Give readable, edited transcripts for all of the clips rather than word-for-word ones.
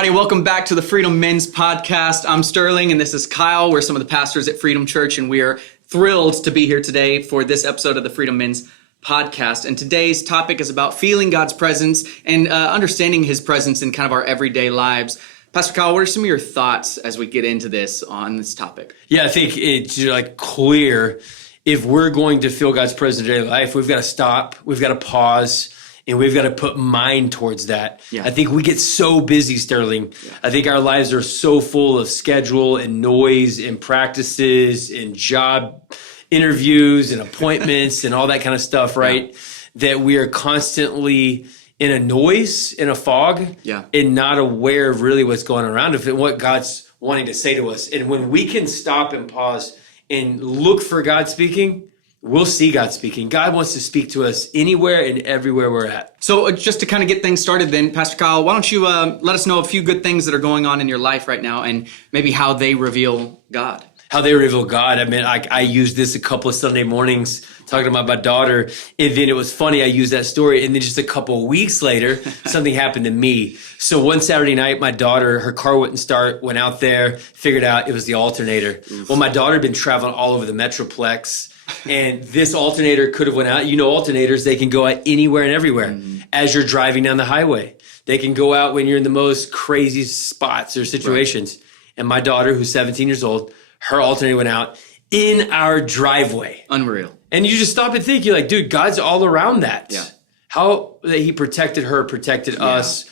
everybody. Welcome back to the Freedom Men's Podcast. I'm Sterling, and this is Kyle. We're some of the pastors at Freedom Church, and we are thrilled to be here today for this episode of the Freedom Men's Podcast. And today's topic is about feeling God's presence and understanding His presence in kind of our everyday lives. Pastor Kyle, what are some of your thoughts as we get into this on this topic? Yeah, I think it's clear if we're going to feel God's presence in daily life, we've got to stop, we've got to pause, and we've got to put mind towards that. Yeah. I think we get so busy, Sterling. Yeah. I think our lives are so full of schedule and noise and practices and job interviews and appointments and all that kind of stuff, right? Yeah. That we are constantly in a noise, in a fog, and not aware of really what's going on around us and what God's wanting to say to us. And when we can stop and pause and look for God speaking, we'll see God speaking. God wants to speak to us anywhere and everywhere we're at. So just to kind of get things started then, Pastor Kyle, why don't you let us know a few good things that are going on in your life right now and maybe how they reveal God. How they reveal God. I mean, I used this a couple of Sunday mornings talking about my daughter, and then it was funny, I used that story, and then just a couple of weeks later, something happened to me. So one Saturday night, my daughter, her car wouldn't start, went out there, figured out it was the alternator. Well, my daughter had been traveling all over the Metroplex, and this alternator could have went out. You know, alternators, they can go out anywhere and everywhere as you're driving down the highway. They can go out when you're in the most crazy spots or situations. Right. And my daughter, who's 17 years old, her alternator went out in our driveway. Unreal. And you just stop and think, you're like, dude, God's all around that. Yeah. How that He protected her, protected us,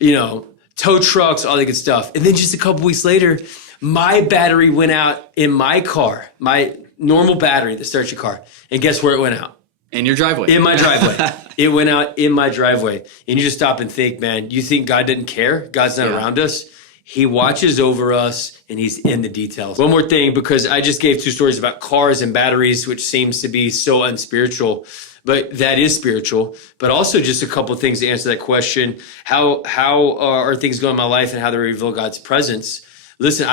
you know, tow trucks, all that good stuff. And then just a couple weeks later, my battery went out in my car, my normal battery that starts your car. And guess where it went out? In your driveway. In my driveway. It went out in my driveway. And you just stop and think, man, you think God didn't care? God's not around us? He watches over us, and He's in the details. One more thing, because I just gave two stories about cars and batteries, which seems to be so unspiritual, but that is spiritual. But also just a couple of things to answer that question. How are things going in my life and how they reveal God's presence? Listen,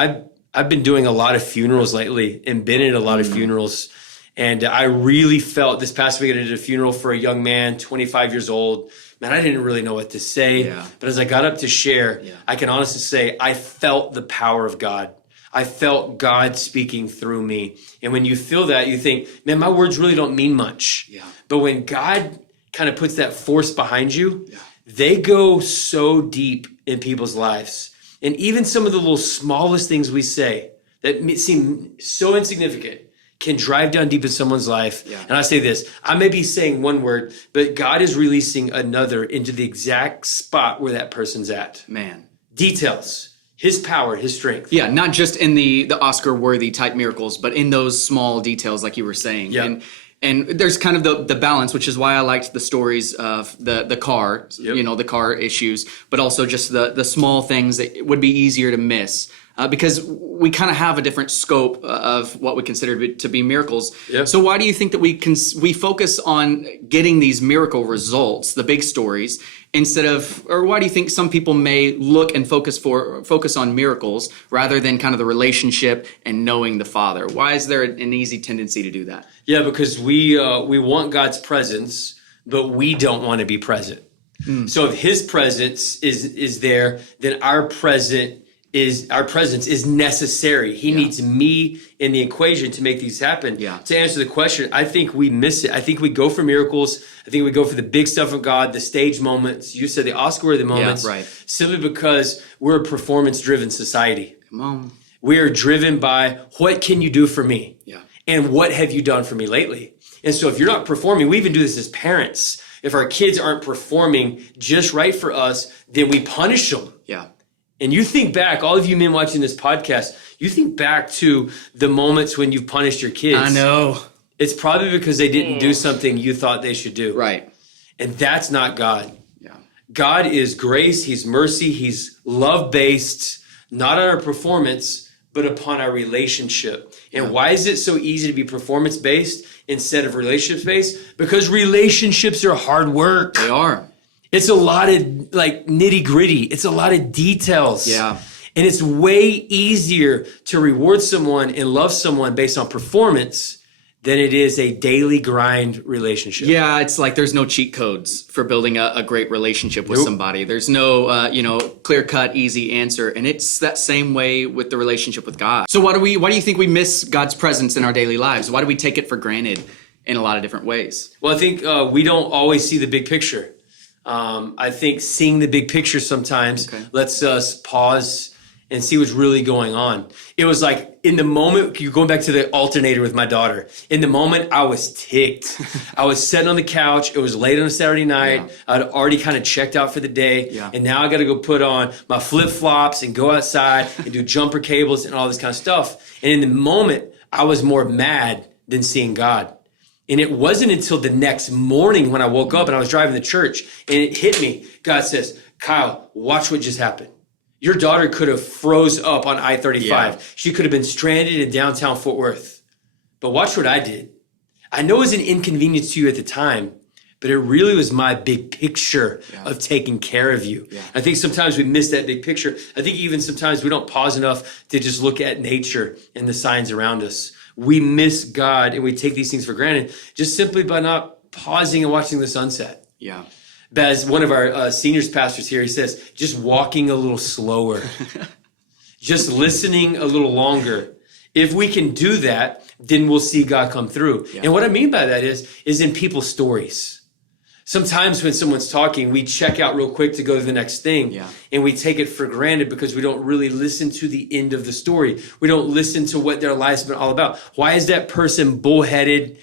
I've been doing a lot of funerals lately and been in a lot of funerals. And I really felt this past week I did a funeral for a young man, 25 years old. Man, I didn't really know what to say. Yeah. But as I got up to share, I can honestly say I felt the power of God. I felt God speaking through me. And when you feel that, you think, man, my words really don't mean much. Yeah. But when God kind of puts that force behind you, they go so deep in people's lives. And even some of the little smallest things we say that seem so insignificant can drive down deep in someone's life. Yeah. And I say this, I may be saying one word, but God is releasing another into the exact spot where that person's at. Man. Details, His power, His strength. Yeah, not just in the Oscar-worthy type miracles, but in those small details like you were saying. Yeah. And there's kind of the balance, which is why I liked the stories of the car, you know, the car issues, but also just the small things that would be easier to miss. Because we kind of have a different scope of what we consider to be miracles. Yep. So why do you think that we focus on getting these miracle results, the big stories, instead of, or why do you think some people may look and focus on miracles rather than kind of the relationship and knowing the Father? Why is there an easy tendency to do that? Yeah, because we want God's presence, but we don't want to be present. So if His presence is there, then our presence is necessary. He needs me in the equation to make these happen. Yeah. To answer the question, I think we miss it. I think we go for miracles. I think we go for the big stuff of God, the stage moments. You said the Oscar-worthy moments. Yeah, right. Simply because we're a performance-driven society. Come on. We are driven by what can you do for me? Yeah. And what have you done for me lately? And so if you're not performing, we even do this as parents. If our kids aren't performing just right for us, then we punish them. Yeah. And you think back, all of you men watching this podcast, you think back to the moments when you've punished your kids. I know. It's probably because they didn't do something you thought they should do. Right. And that's not God. Yeah. God is grace, He's mercy, He's love-based, not on our performance, but upon our relationship. And why is it so easy to be performance-based instead of relationship-based? Because relationships are hard work. They are. It's a lot of like nitty gritty. It's a lot of details. Yeah. And it's way easier to reward someone and love someone based on performance than it is a daily grind relationship. Yeah, it's like there's no cheat codes for building a great relationship with somebody. There's no, clear-cut, easy answer. And it's that same way with the relationship with God. So why do you think we miss God's presence in our daily lives? Why do we take it for granted in a lot of different ways? Well, I think we don't always see the big picture. I think seeing the big picture sometimes lets us pause and see what's really going on. It was like in the moment, you're going back to the alternator with my daughter. In the moment, I was ticked. I was sitting on the couch. It was late on a Saturday night. Yeah. I'd already kind of checked out for the day. Yeah. And now I got to go put on my flip-flops and go outside and do jumper cables and all this kind of stuff. And in the moment, I was more mad than seeing God. And it wasn't until the next morning when I woke up and I was driving to church and it hit me. God says, Kyle, watch what just happened. Your daughter could have froze up on I-35. Yeah. She could have been stranded in downtown Fort Worth. But watch what I did. I know it was an inconvenience to you at the time, but it really was my big picture of taking care of you. Yeah. I think sometimes we miss that big picture. I think even sometimes we don't pause enough to just look at nature and the signs around us. We miss God and we take these things for granted just simply by not pausing and watching the sunset. Yeah. As one of our seniors pastors here, he says, just walking a little slower, just listening a little longer. If we can do that, then we'll see God come through. Yeah. And what I mean by that is in people's stories. Sometimes when someone's talking, we check out real quick to go to the next thing. And we take it for granted because we don't really listen to the end of the story. We don't listen to what their life's been all about. Why is that person bullheaded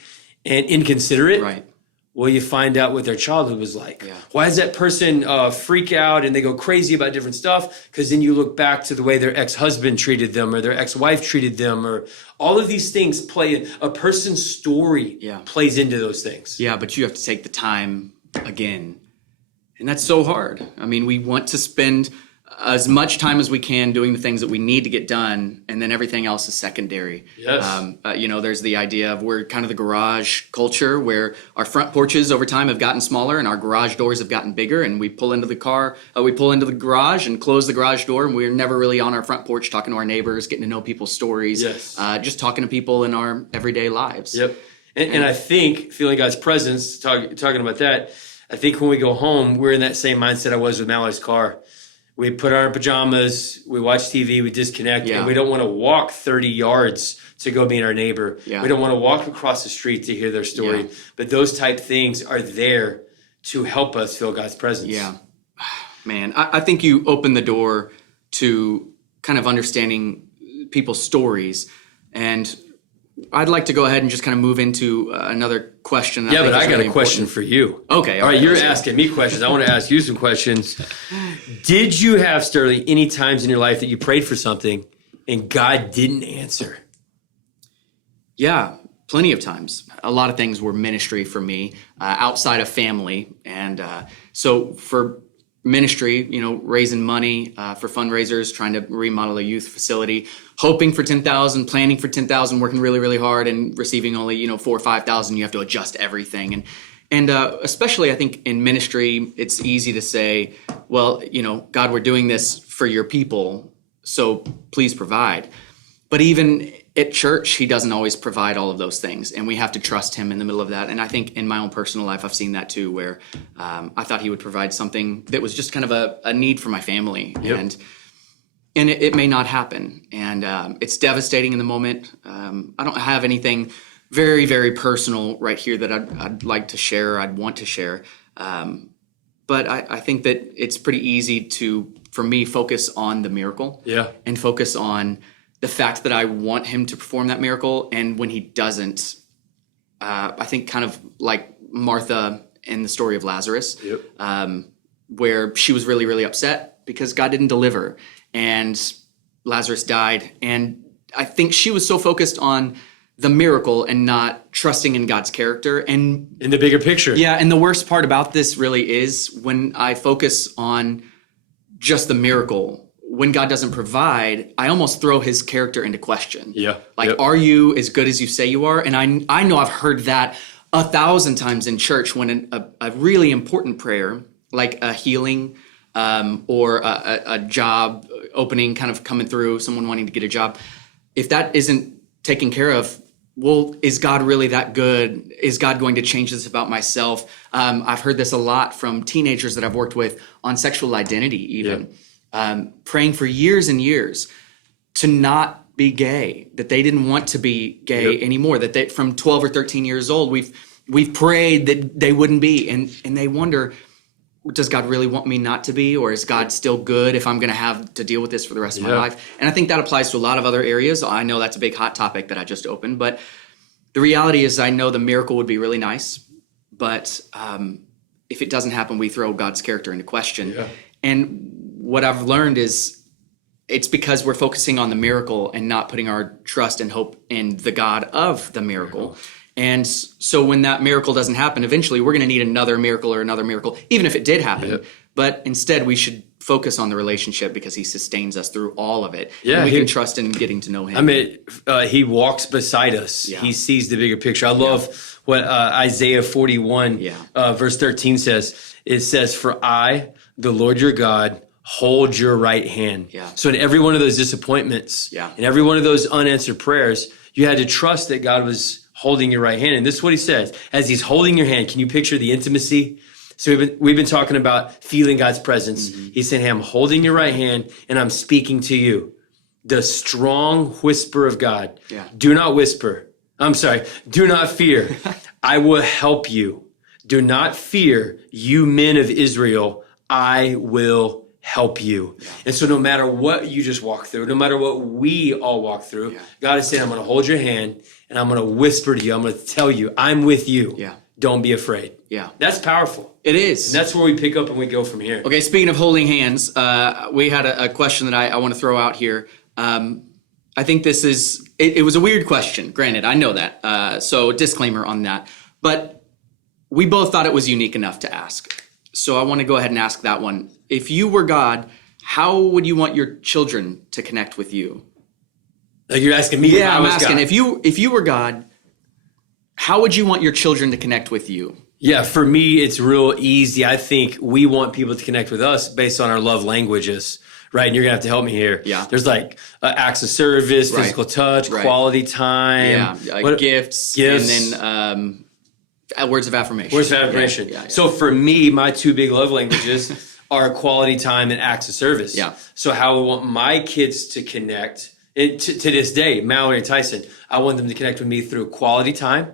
and inconsiderate? Right. Well, you find out what their childhood was like. Yeah. Why does that person freak out and they go crazy about different stuff? Because then you look back to the way their ex-husband treated them or their ex-wife treated them, or all of these things play in. A person's story plays into those things. Yeah, but you have to take the time again. And that's so hard. I mean, we want to spend as much time as we can doing the things that we need to get done, and then everything else is secondary. Yes. There's the idea of we're kind of the garage culture where our front porches over time have gotten smaller and our garage doors have gotten bigger, and we pull into the garage and close the garage door, and we're never really on our front porch talking to our neighbors, getting to know people's stories, just talking to people in our everyday lives. Yep. And I think feeling God's presence, talking about that, I think when we go home, we're in that same mindset I was with Mallory's car. We put on our pajamas, we watch TV, we disconnect, and we don't want to walk 30 yards to go meet our neighbor. Yeah. We don't want to walk across the street to hear their story. Yeah. But those type things are there to help us feel God's presence. Yeah. Man, I think you open the door to kind of understanding people's stories. And I'd like to go ahead and just kind of move into another question. Yeah, but I got a question for you. Okay. All right, you're asking me questions. I want to ask you some questions. Did you have, Sterling, any times in your life that you prayed for something and God didn't answer? Yeah, plenty of times. A lot of things were ministry for me outside of family. And so for ministry, raising money for fundraisers, trying to remodel a youth facility, hoping for 10,000, planning for 10,000, working really, really hard and receiving only, 4,000 or 5,000. You have to adjust everything. And especially I think in ministry, it's easy to say, well, God, we're doing this for your people, so please provide. But even at church, he doesn't always provide all of those things, and we have to trust him in the middle of that. And I think in my own personal life, I've seen that too, where I thought he would provide something that was just kind of a need for my family. Yep. And it may not happen. And it's devastating in the moment. I don't have anything very, very personal right here that I'd like to share, I'd want to share. But I think that it's pretty easy for me, focus on the miracle. And focus on the fact that I want him to perform that miracle. And when he doesn't, I think kind of like Martha in the story of Lazarus, where she was really, really upset because God didn't deliver and Lazarus died. And I think she was so focused on the miracle and not trusting in God's character and in the bigger picture. Yeah. And the worst part about this really is when I focus on just the miracle, when God doesn't provide, I almost throw his character into question. Are you as good as you say you are? And I know I've heard that 1,000 times in church when a really important prayer, like a healing or a job opening kind of coming through, someone wanting to get a job, if that isn't taken care of, well, is God really that good? Is God going to change this about myself? I've heard this a lot from teenagers that I've worked with on sexual identity, even praying for years and years to not be gay, that they didn't want to be gay anymore, that they, from 12 or 13 years old, we've prayed that they wouldn't be. And they wonder, does God really want me not to be, or is God still good if I'm going to have to deal with this for the rest of my life? And I think that applies to a lot of other areas. I know that's a big hot topic that I just opened, but the reality is I know the miracle would be really nice, but if it doesn't happen, we throw God's character into question. And what I've learned is it's because we're focusing on the miracle and not putting our trust and hope in the God of the miracle. And so when that miracle doesn't happen, eventually we're going to need another miracle or another miracle, even if it did happen. But instead, we should focus on the relationship because he sustains us through all of it. And we can trust in getting to know him. I mean, he walks beside us. He sees the bigger picture. I love what Isaiah 41 verse 13 says. It says, "For I, the Lord your God, hold your right hand." So in every one of those disappointments, in every one of those unanswered prayers, you had to trust that God was holding your right hand. And this is what he says. As he's holding your hand, can you picture the intimacy? So we've been talking about feeling God's presence. He's saying, hey, I'm holding your right hand and I'm speaking to you. The strong whisper of God. Do not whisper. I'm sorry. Do not fear. I will help you. Do not fear, you men of Israel. I will help you. And so no matter what you just walk through, no matter what we all walk through, God is saying, I'm going to hold your hand and I'm going to whisper to you. I'm going to tell you, I'm with you. Don't be afraid. That's powerful. It is. And that's where we pick up and we go from here. Okay, speaking of holding hands, we had a question that I want to throw out here. I think this is, it was a weird question, granted, I know that. So disclaimer on that. But we both thought it was unique enough to ask. So I want to go ahead and ask that one. If you were God, how would you want your children to connect with you? Like you're asking me? Yeah, I'm asking. God. If you were God, how would you want your children to connect with you? Yeah, for me, it's real easy. I think we want people to connect with us based on our love languages, right? And you're going to have to help me here. There's like acts of service, physical touch, quality time. Gifts. And then words of affirmation. Words of affirmation. So for me, my two big love languages are quality time and acts of service. So how I want my kids to connect, to this day, Mallory and Tyson, I want them to connect with me through quality time.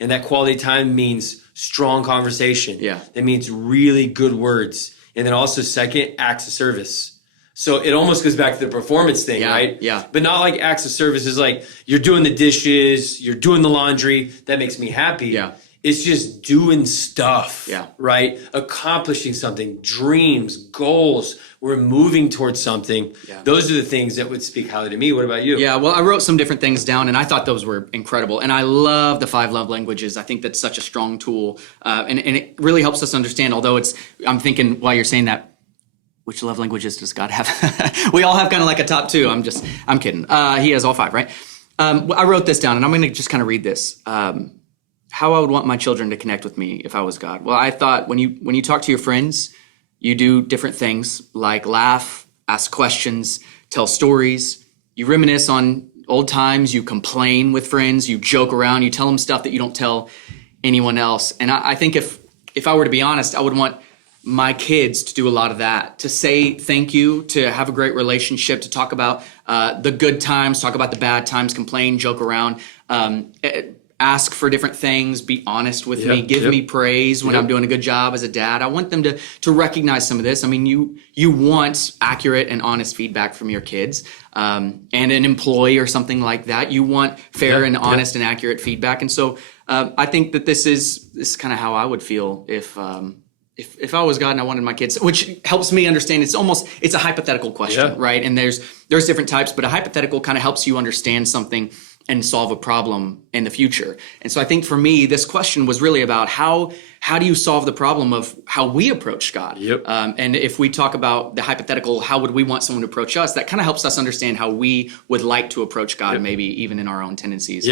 And that quality time means strong conversation. That means really good words. And then also second, acts of service. So it almost goes back to the performance thing, right? But not like acts of service is like you're doing the dishes, you're doing the laundry. That makes me happy. It's just doing stuff, right? Accomplishing something, dreams, goals. We're moving towards something. Those are the things that would speak highly to me. What about you? Yeah, well, I wrote some different things down, and I thought those were incredible. And I love the 5 love languages. I think that's such a strong tool, and it really helps us understand. Although I'm thinking while you're saying that, which love languages does God have? We all have kind of like a top 2. I'm kidding. He has all 5, right? I wrote this down, and I'm going to just kind of read this. How I would want my children to connect with me if I was God. Well, I thought when you talk to your friends, you do different things like laugh, ask questions, tell stories. You reminisce on old times. You complain with friends. You joke around. You tell them stuff that you don't tell anyone else. And I think if I were to be honest, I would want my kids to do a lot of that, to say thank you, to have a great relationship, to talk about the good times, talk about the bad times, complain, joke around, ask for different things, be honest with me, give me praise when I'm doing a good job as a dad. I want them to recognize some of this. I mean, you want accurate and honest feedback from your kids, and an employee or something like that. You want fair and honest and accurate feedback. And so I think that this is kind of how I would feel if I was God and I wanted my kids, which helps me understand it's a hypothetical question, right? And there's different types, but a hypothetical kind of helps you understand something and solve a problem in the future. And so I think for me, this question was really about how do you solve the problem of how we approach God? And if we talk about the hypothetical, how would we want someone to approach us? That kind of helps us understand how we would like to approach God, maybe even in our own tendencies.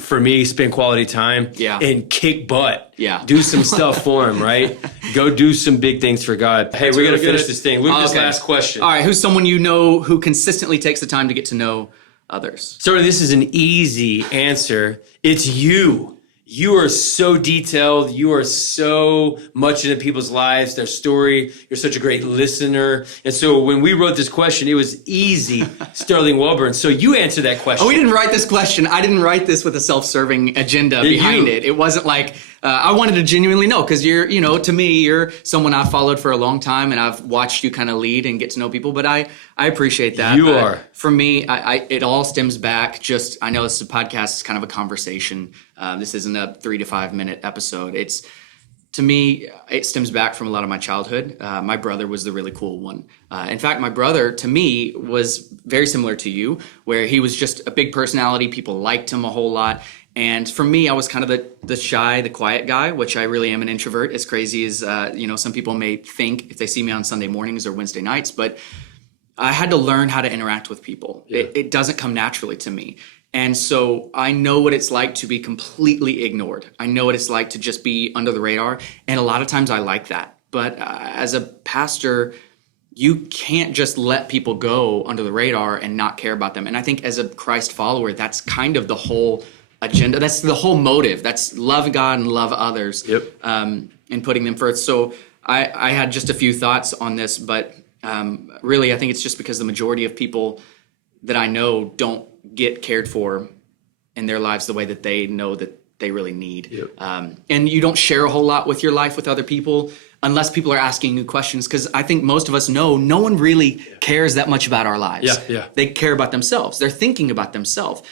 For me, spend quality time and kick butt. Do some stuff for him, right? Go do some big things for God. Hey, we're going to finish this thing. Luke, this last question. All right, who's someone you know who consistently takes the time to get to know others. So this is an easy answer. It's you. You are so detailed. You are so much into people's lives, their story. You're such a great listener. And so when we wrote this question, it was easy, Sterling Welburn. So you answer that question. Oh, we didn't write this question. I didn't write this with a self-serving agenda behind it. It wasn't like I wanted to genuinely know, because to me, you're someone I've followed for a long time, and I've watched you kind of lead and get to know people. But I appreciate that. You are. For me, it all stems back. I know this is a podcast. It's kind of a conversation. This isn't a 3 to 5 minute episode. To me, it stems back from a lot of my childhood. My brother was the really cool one. In fact, my brother, to me, was very similar to you, where he was just a big personality. People liked him a whole lot. And for me, I was kind of the shy, the quiet guy, which I really am an introvert, as crazy as some people may think if they see me on Sunday mornings or Wednesday nights. But I had to learn how to interact with people. Yeah. It doesn't come naturally to me. And so I know what it's like to be completely ignored. I know what it's like to just be under the radar. And a lot of times I like that. But as a pastor, you can't just let people go under the radar and not care about them. And I think as a Christ follower, that's kind of the whole agenda. That's the whole motive. That's love God and love others. Yep. And putting them first. So I had just a few thoughts on this, but really I think it's just because the majority of people that I know don't get cared for in their lives the way that they know that they really need. Yep. And you don't share a whole lot with your life with other people unless people are asking new questions, because I think most of us know no one really cares that much about our lives. Yeah. They care about themselves. They're thinking about themselves.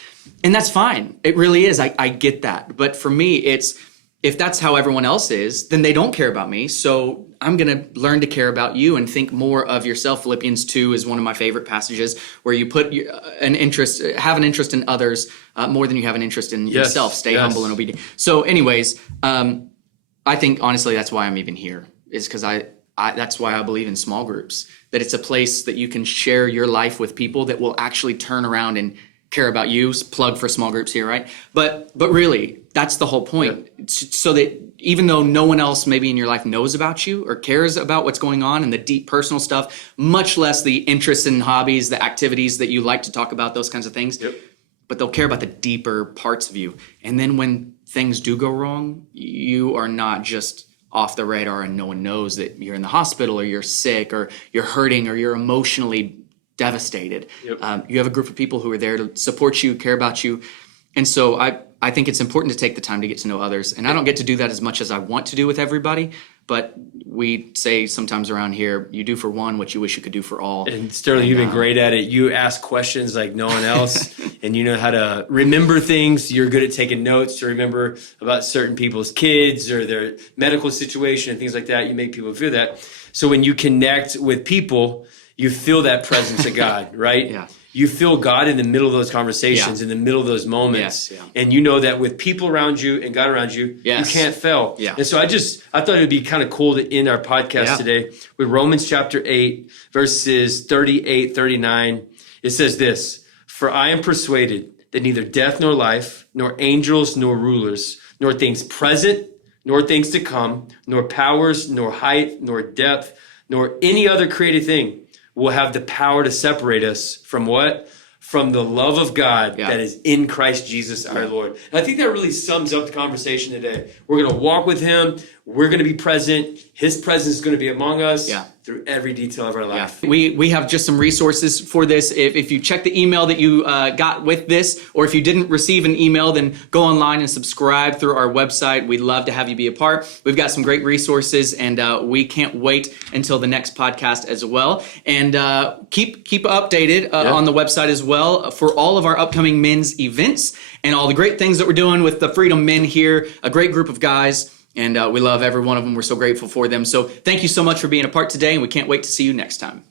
And that's fine. It really is. I get that. But for me, it's if that's how everyone else is, then they don't care about me. So I'm going to learn to care about you and think more of yourself. Philippians 2 is one of my favorite passages where you put have an interest in others more than you have an interest in yourself. Stay humble and obedient. So anyways, I think honestly that's why I'm even here, is because that's why I believe in small groups, that it's a place that you can share your life with people that will actually turn around and care about you. Plug for small groups here, right? But really, that's the whole point. Yeah. So that even though no one else maybe in your life knows about you or cares about what's going on and the deep personal stuff, much less the interests and hobbies, the activities that you like to talk about, those kinds of things, but they'll care about the deeper parts of you. And then when things do go wrong, you are not just off the radar and no one knows that you're in the hospital or you're sick or you're hurting or you're emotionally devastated. You have a group of people who are there to support you, care about you. And so I think it's important to take the time to get to know others. And I don't get to do that as much as I want to do with everybody, but we say sometimes around here, you do for one what you wish you could do for all. And Sterling, you've been great at it. You ask questions like no one else, and you know how to remember things. You're good at taking notes to remember about certain people's kids or their medical situation and things like that. You make people feel that. So when you connect with people, you feel that presence of God, right? Yeah. You feel God in the middle of those conversations, in the middle of those moments. Yes, and you know that with people around you and God around you, you can't fail. Yeah. And so I thought it would be kind of cool to end our podcast today with Romans chapter 8, verses 38, 39. It says this: "For I am persuaded that neither death nor life, nor angels nor rulers, nor things present, nor things to come, nor powers, nor height, nor depth, nor any other created thing will have the power to separate us from what? From the love of God that is in Christ Jesus our Lord." And I think that really sums up the conversation today. We're going to walk with him. We're going to be present. His presence is going to be among us through every detail of our life. We have just some resources for this. If you check the email that you got with this, or if you didn't receive an email, then go online and subscribe through our website. We'd love to have you be a part. We've got some great resources, and we can't wait until the next podcast as well. And keep updated on the website as well for all of our upcoming men's events and all the great things that we're doing with the Freedom Men here, a great group of guys. And we love every one of them. We're so grateful for them. So thank you so much for being a part today, and we can't wait to see you next time.